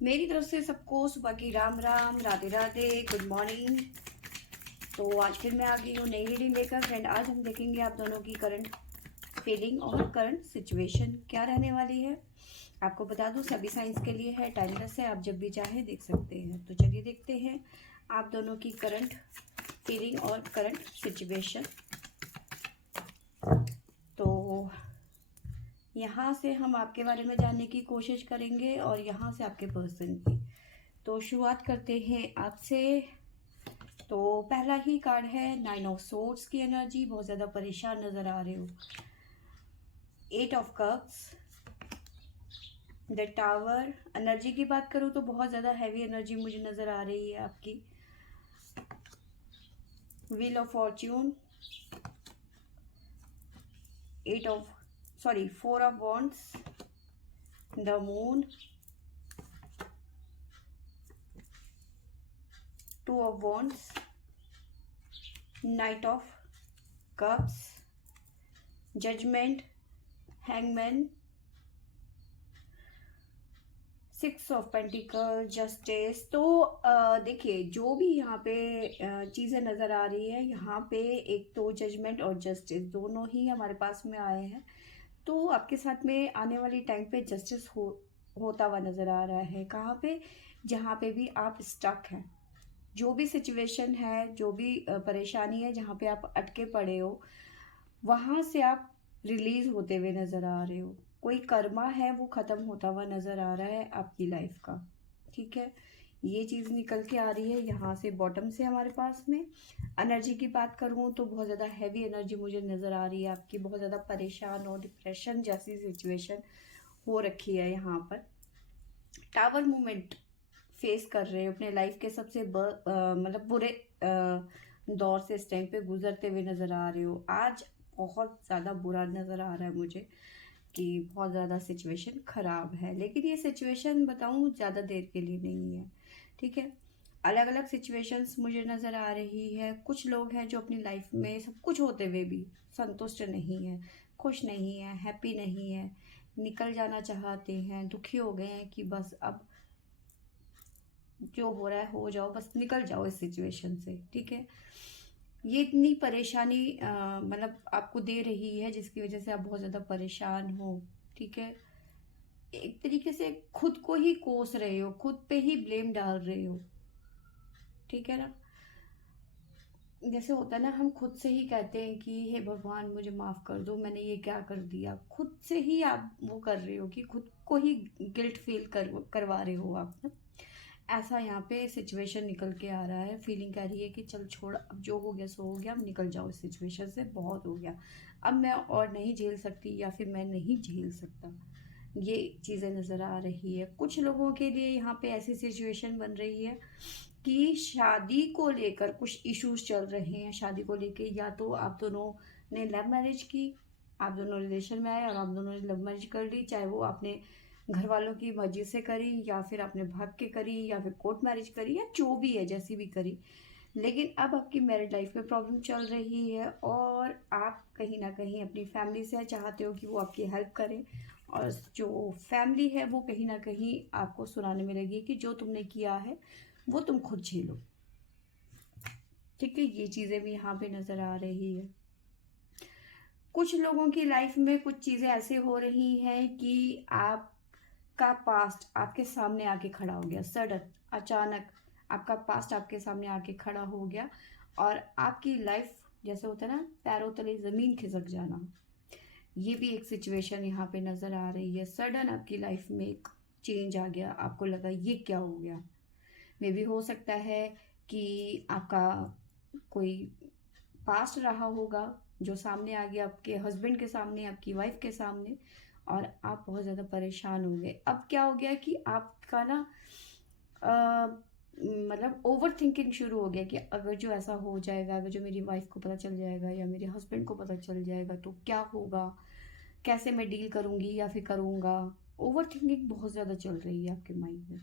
मेरी तरफ से सबको सुबह की राम राम, राधे राधे, गुड मॉर्निंग। तो आज फिर मैं आ गई हूँ नई रीडिंग लेकर। फ्रेंड, आज हम देखेंगे आप दोनों की करंट फीलिंग और करंट सिचुएशन क्या रहने वाली है। आपको बता दूं, सभी साइंस के लिए है, टाइमलेस है, आप जब भी चाहे देख सकते हैं। तो चलिए देखते हैं आप दोनों की करंट फीलिंग और करंट सिचुएशन। तो यहाँ से हम आपके बारे में जानने की कोशिश करेंगे और यहाँ से आपके पर्सन की। तो शुरुआत करते हैं आपसे। तो पहला ही कार्ड है 9 ऑफ सोर्ड्स की एनर्जी। बहुत ज़्यादा परेशान नज़र आ रहे हो। 8 of cups, the tower. Energy की बात करूँ तो बहुत ज़्यादा हैवी एनर्जी मुझे नज़र आ रही है आपकी। Wheel of fortune, 4 of wands, the moon, 2 of wands, knight of cups, judgement, hangman, 6 of pentacle, justice. तो देखिए, जो भी यहाँ पे चीज़ें नज़र आ रही है, यहाँ पे एक तो जजमेंट और जस्टिस दोनों ही हमारे पास में आए हैं। तो आपके साथ में आने वाली टाइम पे जस्टिस होता हुआ नज़र आ रहा है। कहाँ पे? जहाँ पे भी आप स्टक हैं, जो भी सिचुएशन है, जो भी परेशानी है, जहाँ पे आप अटके पड़े हो, वहाँ से आप रिलीज होते हुए नज़र आ रहे हो। कोई कर्मा है वो ख़त्म होता हुआ नज़र आ रहा है आपकी लाइफ का। ठीक है, ये चीज़ निकल के आ रही है यहाँ से, बॉटम से हमारे पास में। एनर्जी की बात करूँ तो बहुत ज़्यादा हैवी एनर्जी मुझे नज़र आ रही है आपकी। बहुत ज़्यादा परेशान और डिप्रेशन जैसी सिचुएशन हो रखी है यहाँ पर। टावर मूवमेंट फेस कर रहे हो, अपने लाइफ के सबसे मतलब बुरे दौर से इस टाइम पे गुजरते हुए नज़र आ रहे हो। आज बहुत ज़्यादा बुरा नज़र आ रहा है मुझे कि बहुत ज़्यादा सिचुएशन ख़राब है, लेकिन ये सिचुएशन बताऊँ ज़्यादा देर के लिए नहीं है। ठीक है, अलग अलग सिचुएशंस मुझे नज़र आ रही है। कुछ लोग हैं जो अपनी लाइफ में सब कुछ होते हुए भी संतुष्ट नहीं है, खुश नहीं है, हैप्पी नहीं है, निकल जाना चाहते हैं, दुखी हो गए हैं कि बस अब जो हो रहा है हो जाओ, बस निकल जाओ इस सिचुएशन से। ठीक है, ये इतनी परेशानी मतलब आपको दे रही है जिसकी वजह से आप बहुत ज़्यादा परेशान हो। ठीक है, एक तरीके से खुद को ही कोस रहे हो, खुद पे ही ब्लेम डाल रहे हो। ठीक है ना, जैसे होता है ना, हम खुद से ही कहते हैं कि हे भगवान मुझे माफ़ कर दो, मैंने ये क्या कर दिया। खुद से ही आप वो कर रहे हो कि खुद को ही गिल्ट फील करवा रहे हो आप ना। ऐसा यहाँ पे सिचुएशन निकल के आ रहा है। फीलिंग कह रही है कि चल छोड़, अब जो हो गया सो हो गया, अब निकल जाओ इस सिचुएशन से, बहुत हो गया, अब मैं और नहीं झेल सकती, या फिर मैं नहीं झेल सकता। ये चीज़ें नज़र आ रही है। कुछ लोगों के लिए यहाँ पे ऐसी सिचुएशन बन रही है कि शादी को लेकर कुछ इश्यूज चल रहे हैं। शादी को लेके या तो आप दोनों ने लव मैरिज की, आप दोनों रिलेशन में आए और आप दोनों ने लव मैरिज कर ली, चाहे वो आपने घर वालों की मर्जी से करी या फिर आपने भाग के करी या फिर कोर्ट मैरिज करी, या जो भी है जैसी भी करी। लेकिन अब आपकी मैरिड लाइफ में प्रॉब्लम चल रही है और आप कहीं ना कहीं अपनी फैमिली से चाहते हो कि वो आपकी हेल्प करें, और जो फैमिली है वो कहीं ना कहीं आपको सुनाने में लगी कि जो तुमने किया है वो तुम खुद झेलो। ठीक है, ये चीज़ें भी यहाँ पे नज़र आ रही है। कुछ लोगों की लाइफ में कुछ चीज़ें ऐसे हो रही हैं कि आपका पास्ट आपके सामने आके खड़ा हो गया। सडन, अचानक आपका पास्ट आपके सामने आके खड़ा हो गया और आपकी लाइफ, जैसे होता है ना पैरों तले ज़मीन खिसक जाना, ये भी एक सिचुएशन यहाँ पे नज़र आ रही है। सडन आपकी लाइफ में एक चेंज आ गया, आपको लगा ये क्या हो गया। मे भी हो सकता है कि आपका कोई पास्ट रहा होगा जो सामने आ गया, आपके हस्बैंड के सामने, आपकी वाइफ के सामने, और आप बहुत ज़्यादा परेशान हो गए। अब क्या हो गया कि आपका ना मतलब ओवर थिंकिंग शुरू हो गया कि अगर जो ऐसा हो जाएगा, अगर जो मेरी वाइफ को पता चल जाएगा या मेरे हस्बैंड को पता चल जाएगा तो क्या होगा, कैसे मैं डील करूँगी या फिर करूँगा। ओवर थिंकिंग बहुत ज़्यादा चल रही है आपके माइंड में।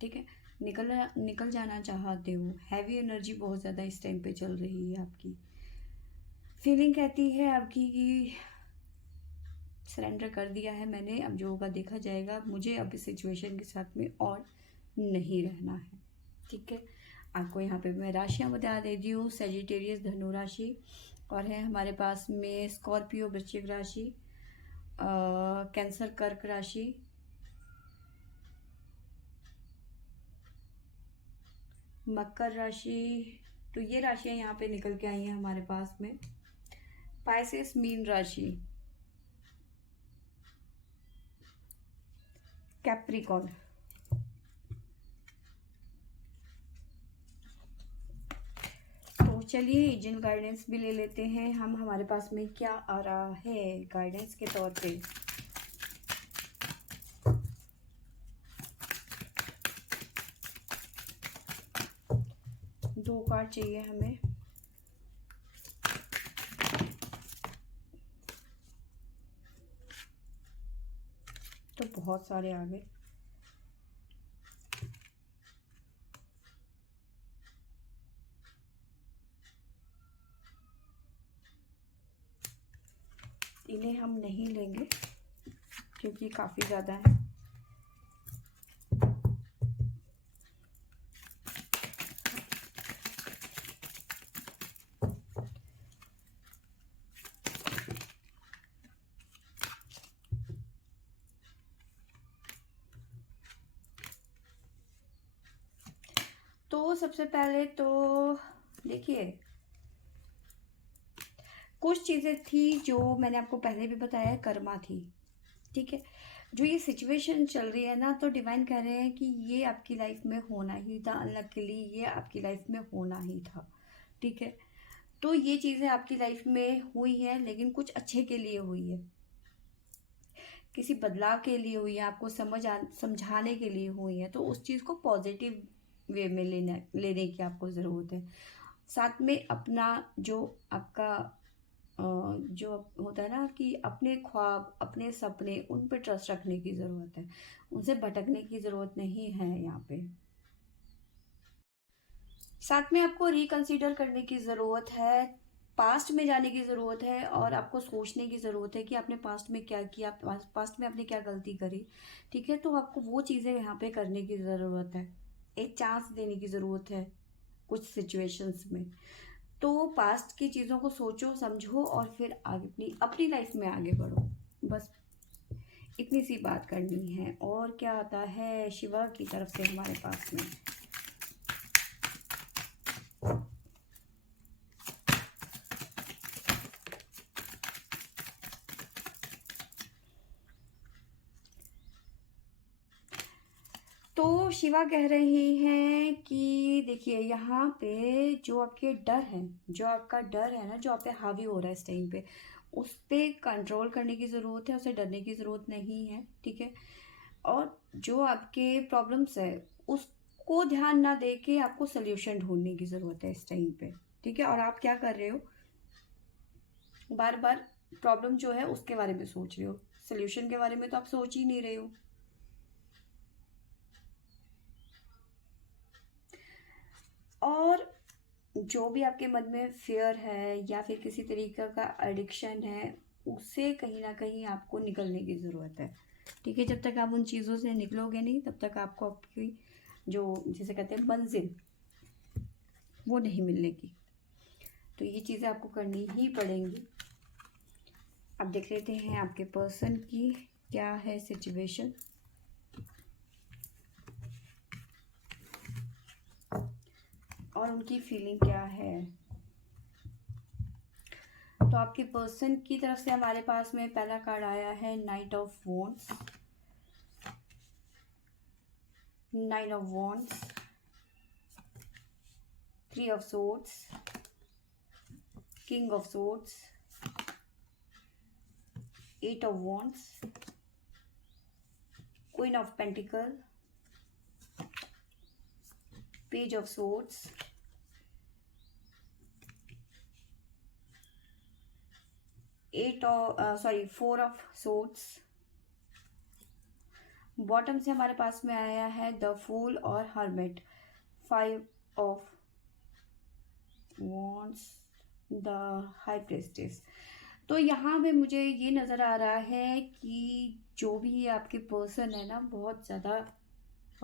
ठीक है, निकल जाना चाहते हो। हैवी एनर्जी बहुत ज़्यादा इस टाइम पे चल रही है आपकी। फीलिंग कहती है आपकी कि सरेंडर कर दिया है मैंने, अब जो होगा देखा जाएगा। मुझे अब इस सिचुएशन के साथ में और नहीं रहना है, ठीक है। आपको यहाँ पे मैं राशियाँ बता देती हूँ। सेजिटेरियस धनु राशि, और है हमारे पास में स्कॉर्पियो वृश्चिक राशि, कैंसर कर्क राशि, मकर राशि। तो ये राशियाँ यहाँ पे निकल के आई हैं हमारे पास में। पाइसेस मीन राशि, कैप्रिकॉर्न। तो चलिए एजेंट गाइडेंस भी ले लेते हैं हम, हमारे पास में क्या आ रहा है गाइडेंस के तौर पे। दो कार्ड चाहिए हमें। तो बहुत सारे आ गए। इन्हें हम नहीं लेंगे क्योंकि काफ़ी ज़्यादा है। तो सबसे पहले तो देखिए, कुछ चीज़ें थी जो मैंने आपको पहले भी बताया, कर्मा थी, ठीक है। जो ये सिचुएशन चल रही है ना, तो डिवाइन कह रहे हैं कि ये आपकी लाइफ में होना ही था, अनलकीली ये आपकी लाइफ में होना ही था, ठीक है। तो ये चीज़ें आपकी लाइफ में हुई है, लेकिन कुछ अच्छे के लिए हुई है, किसी बदलाव के लिए हुई है, आपको समझाने के लिए हुई है। तो उस चीज़ को पॉजिटिव वे में लेने की आपको ज़रूरत है। साथ में अपना जो आपका जो होता है ना कि अपने ख्वाब, अपने सपने, उन पे ट्रस्ट रखने की ज़रूरत है, उनसे भटकने की ज़रूरत नहीं है यहाँ पे। साथ में आपको रिकंसीडर करने की ज़रूरत है, पास्ट में जाने की ज़रूरत है, और आपको सोचने की ज़रूरत है कि आपने पास्ट में क्या किया, पास्ट में आपने क्या गलती करी, ठीक है। तो आपको वो चीज़ें यहाँ पे करने की ज़रूरत है, एक चांस देने की ज़रूरत है कुछ सिचुएशंस में। तो पास्ट की चीज़ों को सोचो, समझो, और फिर आगे अपनी अपनी लाइफ में आगे बढ़ो। बस इतनी सी बात करनी है। और क्या आता है शिवा की तरफ से हमारे पास में। तो शिवा कह रहे हैं कि देखिए यहाँ पे जो आपके डर है, जो आपका डर है ना, जो आप पे हावी हो रहा है इस टाइम पे, उस पे कंट्रोल करने की ज़रूरत है, उसे डरने की ज़रूरत नहीं है, ठीक है। और जो आपके प्रॉब्लम्स है उसको ध्यान ना दे के आपको सोल्यूशन ढूंढने की ज़रूरत है इस टाइम पे, ठीक है। और आप क्या कर रहे हो, बार बार प्रॉब्लम जो है उसके बारे में सोच रहे हो, सोल्यूशन के बारे में तो आप सोच ही नहीं रहे हो। और जो भी आपके मन में फियर है या फिर किसी तरीके का एडिक्शन है, उससे कहीं ना कहीं आपको निकलने की ज़रूरत है, ठीक है। जब तक आप उन चीज़ों से निकलोगे नहीं, तब तक आपको आपकी जो जिसे कहते हैं मंजिल, वो नहीं मिलने की। तो ये चीज़ें आपको करनी ही पड़ेंगी। अब देख लेते हैं आपके पर्सन की क्या है सिचुएशन, और उनकी फीलिंग क्या है। तो आपके पर्सन की तरफ से हमारे पास में पहला कार्ड आया है knight of wands, nine of wands, three of swords, king of swords, eight of wands, queen of pentacle, page of swords, four of swords. Bottom से हमारे पास में आया है द फूल और hermit, five of wands, the high priestess. तो यहाँ पे मुझे ये नज़र आ रहा है कि जो भी ये आपके पर्सन है ना, बहुत ज़्यादा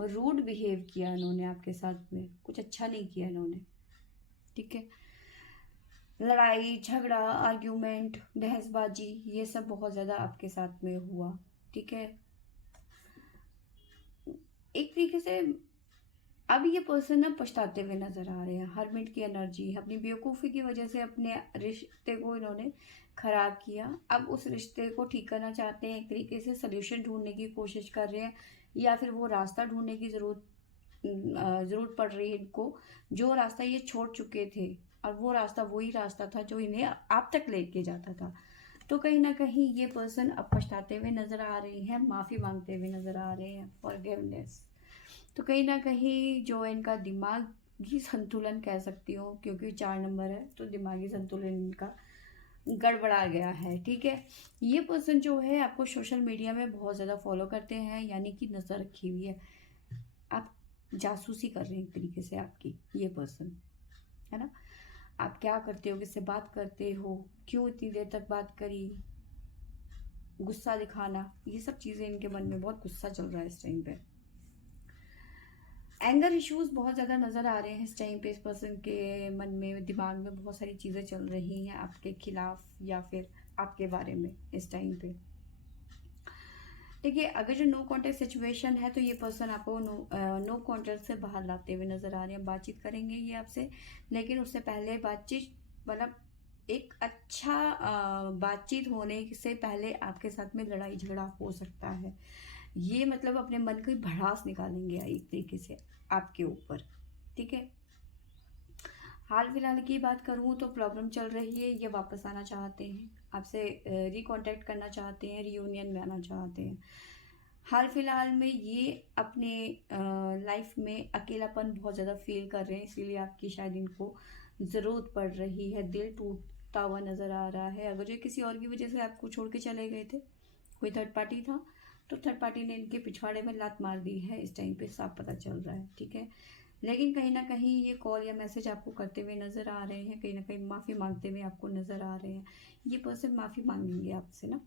रूड बिहेव किया इन्होंने आपके साथ में, कुछ अच्छा नहीं किया इन्होंने, ठीक है। लड़ाई झगड़ा, आर्ग्यूमेंट, बहसबाजी, ये सब बहुत ज़्यादा आपके साथ में हुआ, ठीक है। एक तरीके से अब ये पर्सन ना पछताते हुए नजर आ रहे हैं। हरमिट की एनर्जी, अपनी बेवकूफ़ी की वजह से अपने रिश्ते को इन्होंने खराब किया। अब उस रिश्ते को ठीक करना चाहते हैं, एक तरीके से सोल्यूशन ढूंढने की कोशिश कर रहे हैं, या फिर वो रास्ता ढूंढने की ज़रूरत पड़ रही है इनको, जो रास्ता ये छोड़ चुके थे। और वो रास्ता वही रास्ता था जो इन्हें आप तक लेके जाता था। तो कहीं ना कहीं ये पर्सन अब पछताते हुए नजर आ रहे हैं, माफ़ी मांगते हुए नजर आ रहे हैं, फॉरगिवनेस। तो कहीं ना कहीं जो इनका दिमागी संतुलन कह सकती हूँ, क्योंकि 4 नंबर है तो दिमागी संतुलन इनका गड़बड़ा गया है, ठीक है। ये पर्सन जो है आपको सोशल मीडिया में बहुत ज़्यादा फॉलो करते हैं, यानी कि नज़र रखी हुई है, आप जासूसी कर रहे हैं एक तरीके से आपकी, ये पर्सन है ना। आप क्या करते हो, किससे बात करते हो, क्यों इतनी देर तक बात करी, गुस्सा दिखाना, ये सब चीज़ें इनके मन में, बहुत गुस्सा चल रहा है इस टाइम पे। एंगर इश्यूज बहुत ज़्यादा नज़र आ रहे हैं इस टाइम पे। इस पर्सन के मन में, दिमाग में बहुत सारी चीज़ें चल रही हैं आपके खिलाफ या फिर आपके बारे में इस टाइम पे। देखिए, अगर जो नो कॉन्टेक्ट सिचुएशन है तो ये पर्सन आपको नो कॉन्टेक्ट से बाहर लाते हुए नज़र आ रहे हैं। बातचीत करेंगे ये आपसे, लेकिन उससे पहले बातचीत, मतलब एक अच्छा बातचीत होने से पहले आपके साथ में लड़ाई झगड़ा हो सकता है। ये मतलब अपने मन की भड़ास निकालेंगे एक तरीके से आपके ऊपर, ठीक है। हाल फिलहाल की बात करूँ तो प्रॉब्लम चल रही है, ये वापस आना चाहते हैं आपसे, रिकॉन्टैक्ट करना चाहते हैं, रियूनियन में आना चाहते हैं। हाल फिलहाल में ये अपने लाइफ में अकेलापन बहुत ज़्यादा फील कर रहे हैं, इसीलिए आपकी शायद इनको ज़रूरत पड़ रही है। दिल टूटता हुआ नज़र आ रहा है। अगर जो किसी और की वजह से आपको छोड़ के चले गए थे, कोई थर्ड पार्टी था, तो थर्ड पार्टी ने इनके पिछवाड़े में लात मार दी है इस टाइम पे, साफ पता चल रहा है, ठीक है। लेकिन कहीं ना कहीं ये कॉल या मैसेज आपको करते हुए नज़र आ रहे हैं, कहीं ना कहीं माफ़ी मांगते हुए आपको नज़र आ रहे हैं। ये पर्सन माफ़ी मांगेंगे आपसे ना,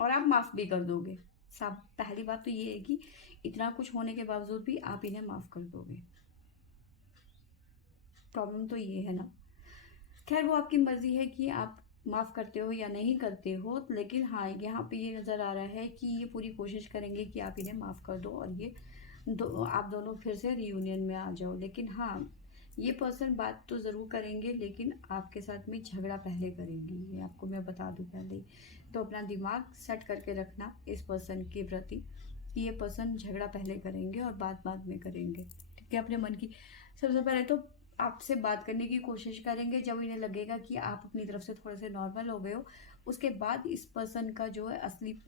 और आप माफ़ भी कर दोगे। साफ पहली बात तो ये है कि इतना कुछ होने के बावजूद भी आप इन्हें माफ़ कर दोगे। प्रॉब्लम तो ये है ना। खैर, वो आपकी मर्जी है कि आप माफ़ करते हो या नहीं करते हो, लेकिन हाँ, यहाँ पे ये नज़र आ रहा है कि ये पूरी कोशिश करेंगे कि आप इन्हें माफ़ कर दो और ये आप दोनों फिर से रियूनियन में आ जाओ। लेकिन हाँ, ये पर्सन बात तो ज़रूर करेंगे, लेकिन आपके साथ में झगड़ा पहले करेंगे, ये आपको मैं बता दूं पहले ही। तो अपना दिमाग सेट करके रखना इस पर्सन के प्रति कि ये पर्सन झगड़ा पहले करेंगे और बात बाद में करेंगे, ठीक है। अपने मन की, सबसे पहले तो आपसे बात करने की कोशिश करेंगे। जब इन्हें लगेगा कि आप अपनी तरफ से थोड़े से नॉर्मल हो गए हो, उसके बाद इस पर्सन का जो है असली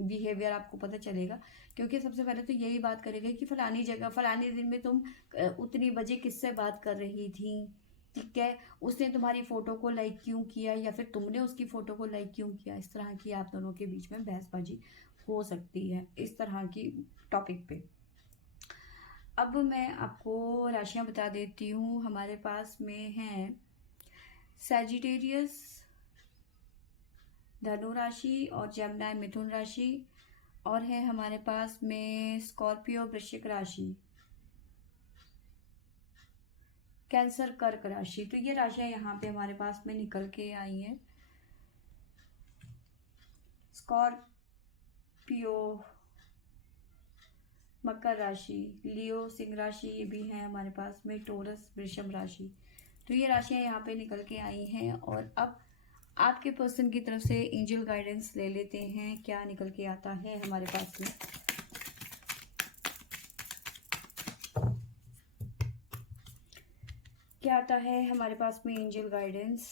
बिहेवियर आपको पता चलेगा। क्योंकि सबसे पहले तो यही बात करेंगे कि फलानी जगह फलाने दिन में तुम उतनी बजे किससे बात कर रही थी, ठीक है। उसने तुम्हारी फोटो को लाइक क्यों किया, या फिर तुमने उसकी फोटो को लाइक क्यों किया। इस तरह की आप दोनों के बीच में बहसबाजी हो सकती है इस तरह की टॉपिक पे। अब मैं आपको राशियां बता देती हूँ। हमारे पास में हैं सैजिटेरियस धनु राशि और जमनाय मिथुन राशि, और है हमारे पास में स्कॉर्पियो वृश्चिक राशि, कैंसर कर्क राशि। तो ये राशियां यहाँ पे हमारे पास में निकल के आई हैं। स्कॉर्पियो मकर राशि, लियो सिंह राशि, ये भी है हमारे पास में, टोरस वृषभ राशि। तो ये राशियां यहाँ पे निकल के आई हैं। और अब आपके पर्सन की तरफ से एंजल गाइडेंस ले लेते हैं, क्या निकल के आता है हमारे पास में। क्या आता है हमारे पास में एंजल गाइडेंस।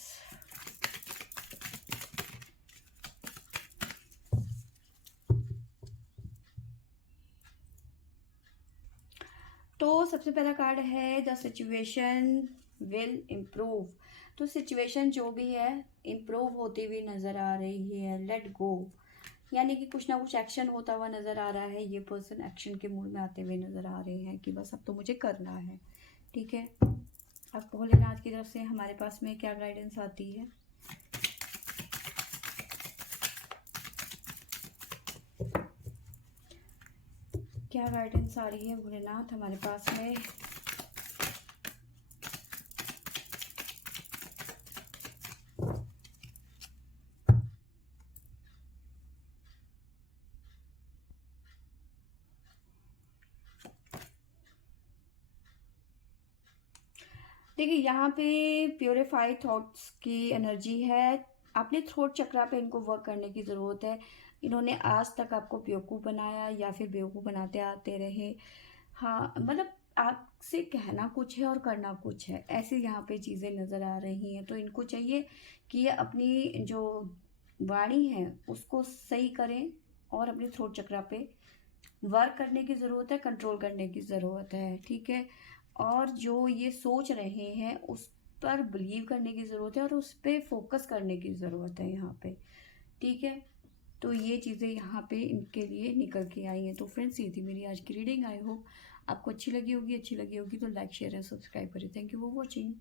तो सबसे पहला कार्ड है द सिचुएशन विल इम्प्रूव। तो सिचुएशन जो भी है इम्प्रूव होती हुई नज़र आ रही है। लेट गो, यानी कि कुछ ना कुछ एक्शन होता हुआ नज़र आ रहा है। ये पर्सन एक्शन के मूड में आते हुए नज़र आ रहे हैं कि बस अब तो मुझे करना है, ठीक है। अब भोलेनाथ की तरफ से हमारे पास में क्या गाइडेंस आती है। क्या गाइडेंस आ रही है भोलेनाथ हमारे पास में? देखिए यहाँ पे प्योरीफाई थॉट्स की एनर्जी है। अपने थ्रोट चक्रा पे इनको वर्क करने की ज़रूरत है। इन्होंने आज तक आपको बेवकूफ़ बनाया या फिर बेवकूफ़ बनाते आते रहे। हाँ, मतलब आपसे कहना कुछ है और करना कुछ है, ऐसी यहाँ पे चीज़ें नज़र आ रही हैं। तो इनको चाहिए कि ये अपनी जो वाणी है उसको सही करें और अपने थ्रोट चक्रा पे वर्क करने की ज़रूरत है, कंट्रोल करने की ज़रूरत है, ठीक है। और जो ये सोच रहे हैं उस पर बिलीव करने की ज़रूरत है और उस पे फोकस करने की ज़रूरत है यहाँ पे, ठीक है। तो ये चीज़ें यहाँ पे इनके लिए निकल के आई हैं। तो फ्रेंड्स ये थी मेरी आज की रीडिंग। आई होप आपको अच्छी लगी होगी तो लाइक शेयर एंड सब्सक्राइब करें। Thank you for watching.